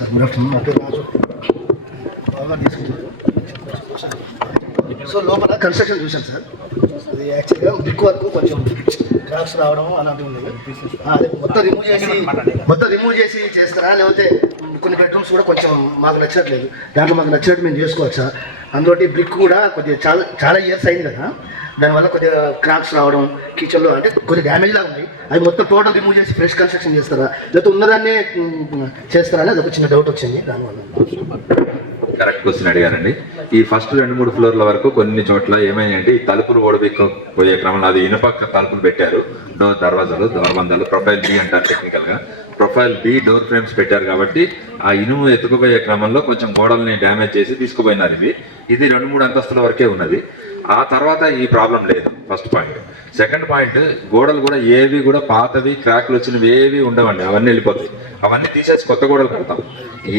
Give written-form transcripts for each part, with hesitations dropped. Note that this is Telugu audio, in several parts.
Sir good afternoon. నా పేరు రాజు. బాగా తీసుకుంటారు. సో లోపల కన్స్ట్రక్షన్ చూశాను సార్. అది యాక్చువల్గా బ్రిక్ వర్క్ కొంచెం క్రాక్స్ రావడం అలాంటివి ఉన్నాయి. అదే మొత్తం రిమూవ్ చేసి చేస్తారా, లేకపోతే కొన్ని బెడ్రూమ్స్ కూడా కొంచెం మాకు నచ్చట్లేదు, దాంట్లో మాకు నచ్చినట్టు మేము చేసుకోవచ్చా? అందులో బ్రిక్ కూడా కొద్దిగా చాలా ఇయర్స్ అయింది కదా, దానివల్ల కొద్దిగా క్రాక్స్ రావడం, కిచెన్లో అంటే కొద్దిగా డ్యామేజ్ లాగా ఉంది. అది మొత్తం టోటల్ రిమూవ్ చేసి ఫ్రెష్ కన్స్ట్రక్షన్ చేస్తారా, లేకపోతే ఉన్నదాన్నే చేస్తారా అనేది ఒక చిన్న డౌట్ వచ్చింది. దానివల్ల కరెక్ట్ క్వశ్చన్ అడిగారండి. ఈ ఫస్ట్ 2-3 ఫ్లోర్ల వరకు కొన్ని చోట్ల ఏమైందంటే ఈ తలుపులు ఓడిపోయే క్రమంలో అది ఇనుప తలుపులు పెట్టారు, దర్వాజాలు దోర్బంధాలు, ప్రొఫైల్ బి అంటారు టెక్నికల్ గా. ప్రొఫైల్ బి డోర్ ఫ్రేమ్స్ పెట్టారు కాబట్టి ఆ ఇనుము ఎత్తుకుపోయే క్రమంలో కొంచెం గోడల్ని డ్యామేజ్ చేసి తీసుకుపోయినారు. ఇది 2-3 అంతస్తుల వరకే ఉన్నది. ఆ తర్వాత ఈ ప్రాబ్లం లేదు. First point. సెకండ్ పాయింట్, గోడలు కూడా ఏవి కూడా పాతవి క్రాక్లు వచ్చినవి ఏవి ఉండవండి, అవన్నీ వెళ్ళిపోతాయి. అవన్నీ తీసేసి కొత్త గోడలు కడతాం.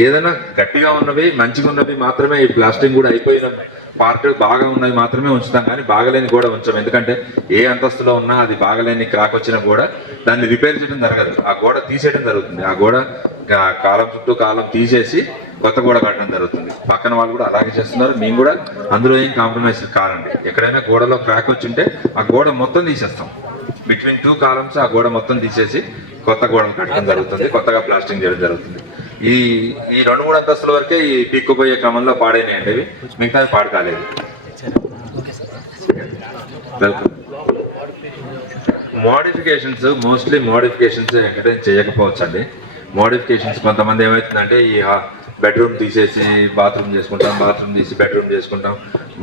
ఏదైనా గట్టిగా ఉన్నవి మంచిగా ఉన్నవి మాత్రమే, ఈ ప్లాస్టింగ్ కూడా అయిపోయిన పార్ట్ బాగా ఉన్నవి మాత్రమే ఉంచుతాం, కానీ బాగలేని కూడా ఉంచాం. ఎందుకంటే ఏ అంతస్తులో ఉన్నా అది బాగలేని క్రాక్ వచ్చినా కూడా దాన్ని రిపేర్ చేయడం జరగదు, ఆ గోడ తీసేయడం జరుగుతుంది. ఆ గోడ కాలం చుట్టూ కాలం తీసేసి కొత్త గోడ కట్టడం జరుగుతుంది. పక్కన వాళ్ళు కూడా అలాగే చేస్తున్నారు, మేము కూడా అందులో ఏం కాంప్రమైజ్ కారండి. ఎక్కడైనా గోడలో క్రాక్ వచ్చింటే ఆ గోడ మొత్తం తీసేస్తాం. బిట్వీన్ 2 కాలమ్స్ ఆ గోడ మొత్తం తీసేసి కొత్త గోడలు కట్టడం జరుగుతుంది, కొత్తగా ప్లాస్టింగ్ చేయడం జరుగుతుంది. ఈ 2-3 అంతస్తుల వరకే ఈ పీక్కుపోయే క్రమంలో పాడైనాయండి, ఇవి మిగతా పాడు కాలేదు. వెల్కమ్. మోడిఫికేషన్స్ మోస్ట్లీ ఎంకరేజ్ చేయకపోవచ్చు అండి. మోడిఫికేషన్స్ కొంతమంది ఏమవుతుందంటే ఈ బెడ్రూమ్ తీసేసి బాత్రూమ్ చేసుకుంటాం, బాత్రూమ్ తీసి బెడ్రూమ్ చేసుకుంటాం.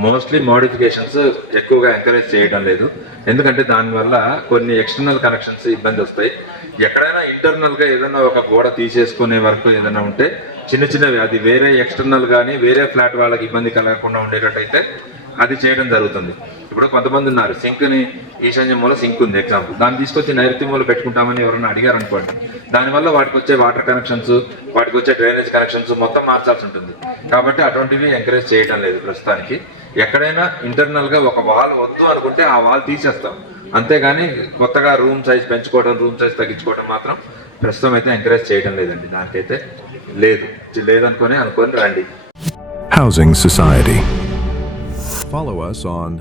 మోస్ట్లీ మోడిఫికేషన్స్ ఎక్కువగా ఎంకరేజ్ చేయడం లేదు, ఎందుకంటే దానివల్ల కొన్ని ఎక్స్టర్నల్ కనెక్షన్స్ ఇబ్బంది వస్తాయి. ఎక్కడైనా ఇంటర్నల్గా ఏదైనా ఒక గోడ తీసేసుకునే వరకు ఏదైనా ఉంటే చిన్నవి, అది వేరే ఎక్స్టర్నల్ కానీ వేరే ఫ్లాట్ వాళ్ళకి ఇబ్బంది కలగకుండా ఉండేటట్టయితే అది చేయడం జరుగుతుంది. ఇప్పుడు కొంతమంది ఉన్నారు, సింక్ని ఈశాన్య మూల సింక్ ఉంది ఎగ్జాంపుల్, దాన్ని తీసుకొచ్చి నైరుతి మూల పెట్టుకుంటామని ఎవరైనా అడిగారు అనుకోండి, దానివల్ల వాటికి వచ్చే వాటర్ కనెక్షన్స్, వాటికి వచ్చే డ్రైనేజ్ కనెక్షన్స్ మొత్తం మార్చాల్సి ఉంటుంది. కాబట్టి అటువంటివి ఎంకరేజ్ చేయడం లేదు ప్రస్తుతానికి. ఎక్కడైనా ఇంటర్నల్గా ఒక వాల్ వద్దు అనుకుంటే ఆ వాల్ తీసేస్తాం, అంతేగాని కొత్తగా రూమ్ సైజ్ పెంచుకోవడం, రూమ్ సైజ్ తగ్గించుకోవడం మాత్రం ప్రస్తుతం అయితే ఎంకరేజ్ చేయడం లేదండి. దానికైతే లేదనుకొని రండి. Housing Society. Follow us on